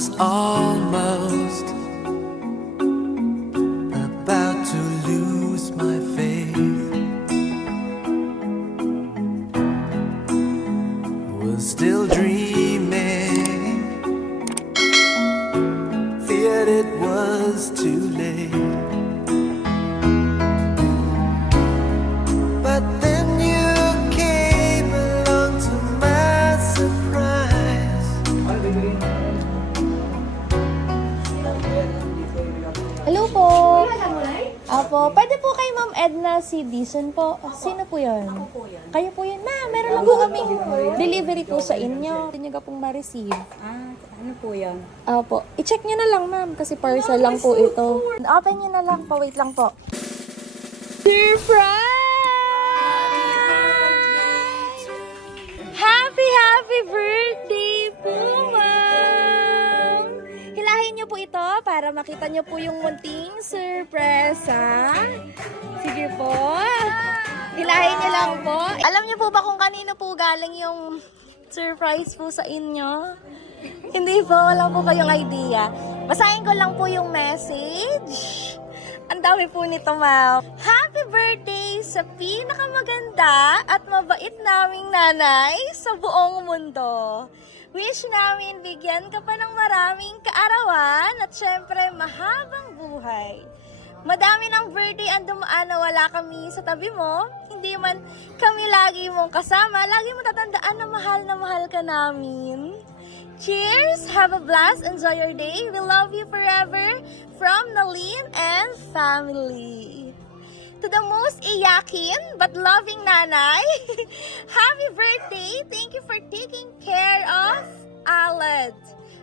was almost about to lose my faith. Was still dreaming, feared it was too late. But then you came along to my surprise. Hello po. Apo, pwede po kay Ma'am Edna si Dison po. Sino po yun? Ako po yun. Kayo po yun. Ma'am, meron lang po kaming delivery po sa inyo. Hindi nyo ka pong ma-receive. Ano po yan? Apo, i-check nyo na lang ma'am kasi parcel lang po ito. Open nyo na lang po. Wait lang po. Surprise! Happy birthday po, ma'am! Hilahin nyo po ito para makita nyo po yung munting surprise, ha? Sige po. Hilahin nyo lang po. Alam nyo po ba kung kanino po galing yung surprise po sa inyo? Hindi po, wala po kayong idea. Basahin ko lang po yung message. Ang dami po nito, ma'am. Happy birthday sa pinakamaganda at mabait naming nanay sa buong mundo. Wish namin bigyan ka pa ng maraming kaarawan at syempre mahabang buhay. Madami ng birthday ang dumaan na wala kami sa tabi mo. Hindi man kami lagi mong kasama. Lagi mo tatandaan na mahal ka namin. Cheers! Have a blast! Enjoy your day! We love you forever! From Nalin and family. To the most iyakin but loving nanay, happy birthday! Thank you for taking care of Aled.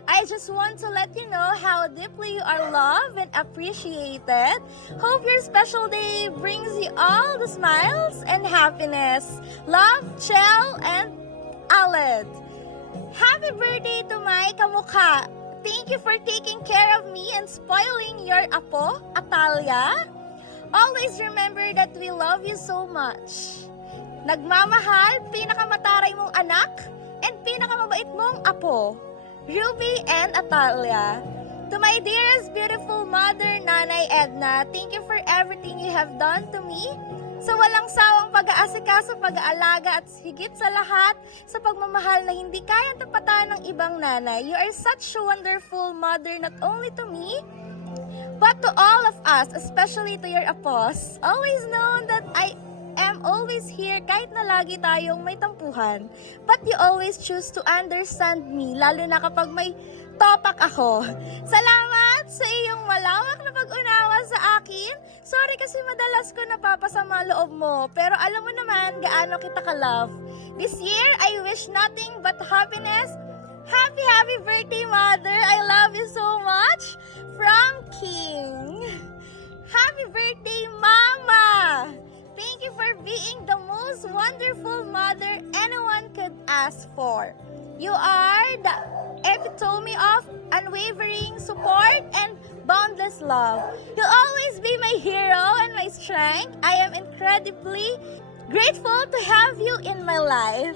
I just want to let you know how deeply you are loved and appreciated. Hope your special day brings you all the smiles and happiness. Love, Chel, and Aled. Happy birthday to my kamukha. Thank you for taking care of me and spoiling your apo, Atalia. Always remember that we love you so much. Nagmamahal, pinakamataray mong anak, and pinakamabait mong apo, Ruby and Atalia. To my dearest beautiful mother, Nanay Edna, thank you for everything you have done to me. Sa walang sawang pag-aasikaso, pag-aalaga at higit sa lahat, sa pagmamahal na hindi kayang tapatan ng ibang nanay. You are such a wonderful mother not only to me, but to all of us, especially to your apos. Always known that I am always here kahit na lagi tayong may tampuhan. But you always choose to understand me, lalo na kapag may topak ako. Salamat sa iyong malawak na pag-unawa sa akin. Sorry kasi madalas ko napapasama loob mo, pero alam mo naman gaano kita ka-love. This year, I wish nothing but happiness. Happy birthday, Mother! I love you so much. From King. Happy birthday, Mama! Thank you for being the most wonderful mother anyone could ask for. You are the epitome of unwavering support and boundless love. You'll always be my hero and my strength. I am incredibly grateful to have you in my life.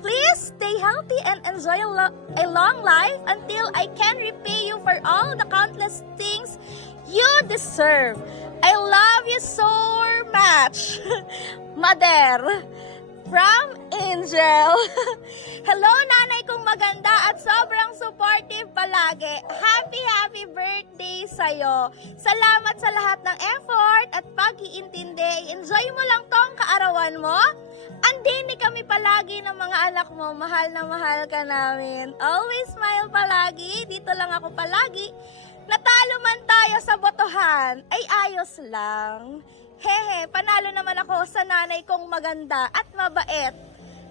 Please stay healthy and enjoy a long life until I can repay you for all the countless things you deserve. I love you so much. Mother. From Angel. Hello, nanay kong maganda at sobrang supportive palagi. Happy birthday sa'yo. Salamat sa lahat ng effort at pag-iintindi. Enjoy mo lang tong kaarawan mo. Andini kami palagi ng mga anak mo. Mahal na mahal ka namin. Always smile palagi. Dito lang ako palagi. Natalo man tayo sa botohan, ay ayos lang. Hehe, panalo naman ako sa nanay kong maganda at mabait.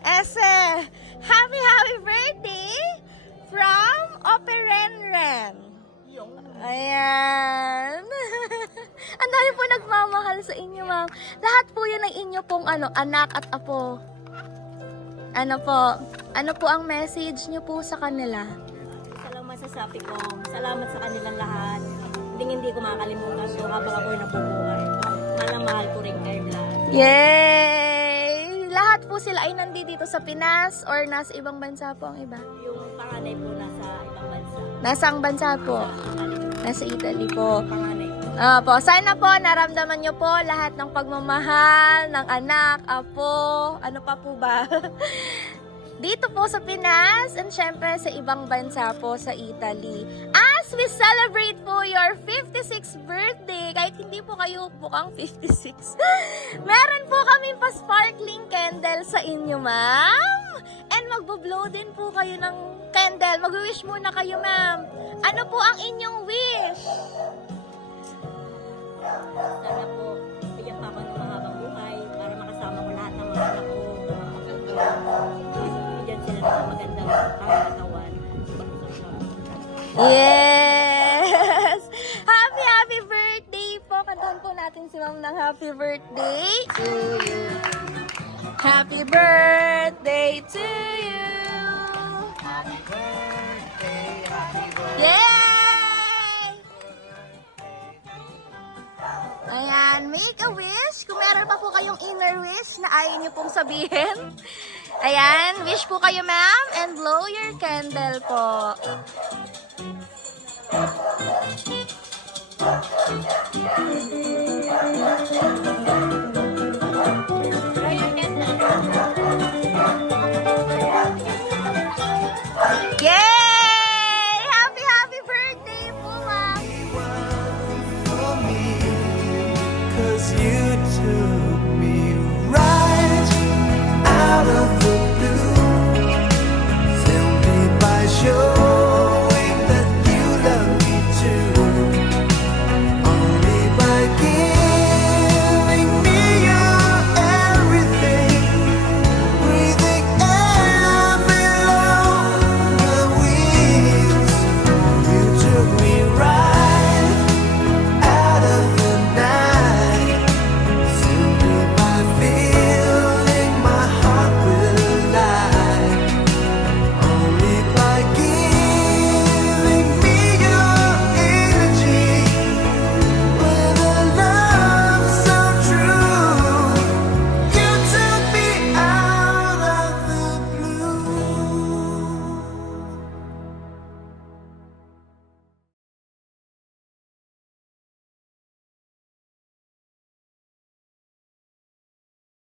Ese, happy birthday from Operenren. Ayan. Ang dami po nagmamahal sa inyo, ma'am. Lahat po yun ay inyo pong anak at apo. Ano po ang message nyo po sa kanila? Salamat sa sapi ko. Salamat sa kanilang lahat. Hindi ko makakalimutan ito habang ako'y nabubuhay. Mahal ko rin kayo lahat. Yay! Lahat po sila ay nandito sa Pinas or nasa ibang bansa po ang iba? Yung panganay po nasa ibang bansa. Nasang bansa po? Nasa Italy po. Panganay. Po, sana po naramdaman nyo po lahat ng pagmamahal ng anak, apo, ano pa po ba? Dito po sa Pinas and syempre sa ibang bansa po sa Italy. As we celebrate po your 56th birthday, kahit hindi po kayo mukhang 56, meron po kami pa sparkling candle sa inyo, ma'am. And magbo-blow din po kayo ng candle. Mag-wish muna kayo, ma'am. Ano po ang inyong wish? Sana po, bigyan pa ako ng mahabang buhay para makasama ko lahat ng mga anak ko. Bigyan sila ng magandang pangkatawan. Yes! Happy birthday po! Kantahan po natin si ma'am ng happy birthday to you. Happy birthday to you! Happy birthday, happy birthday. Yay! Ayan, make a wish. Kung meron pa po kayong inner wish na ayaw niyo pong sabihin. Ayan, wish po kayo ma'am and blow your candle po.